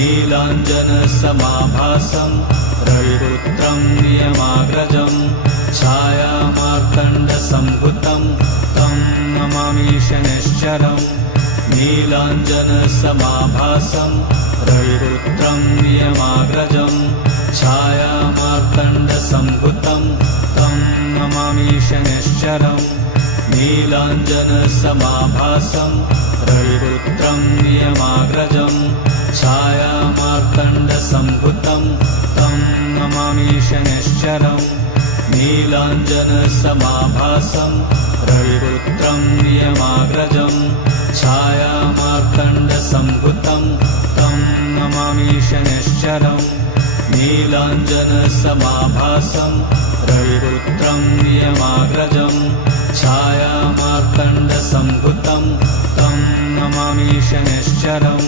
नीलाञ्जनसमाभासं रविपुत्रं नियमाग्रजं छायामार्तण्डसम्भुतं तं नमामि शनैश्चरम् नीलाञ्जनसमाभासं रविपुत्रं नियमाग्रजं छायामार्तण्डसम्भुतं तं नमामि शनैश्चरम् नीलाञ्जनसमाभासं रविपुत्रं नियमाग्रजं छायामार्तण्डसम्भुतं तं नमामि शनैश्चरम् नीलाञ्जनसमाभासं रविपुत्रं नियमाग्रजं छायामार्तण्डसम्भुतं तं नमामि शनैश्चरम् नीलाञ्जनसमाभासं रविपुत्रं नियमाग्रजं छायामार्तण्डसम्भुतं तं नमामि शनैश्चरम्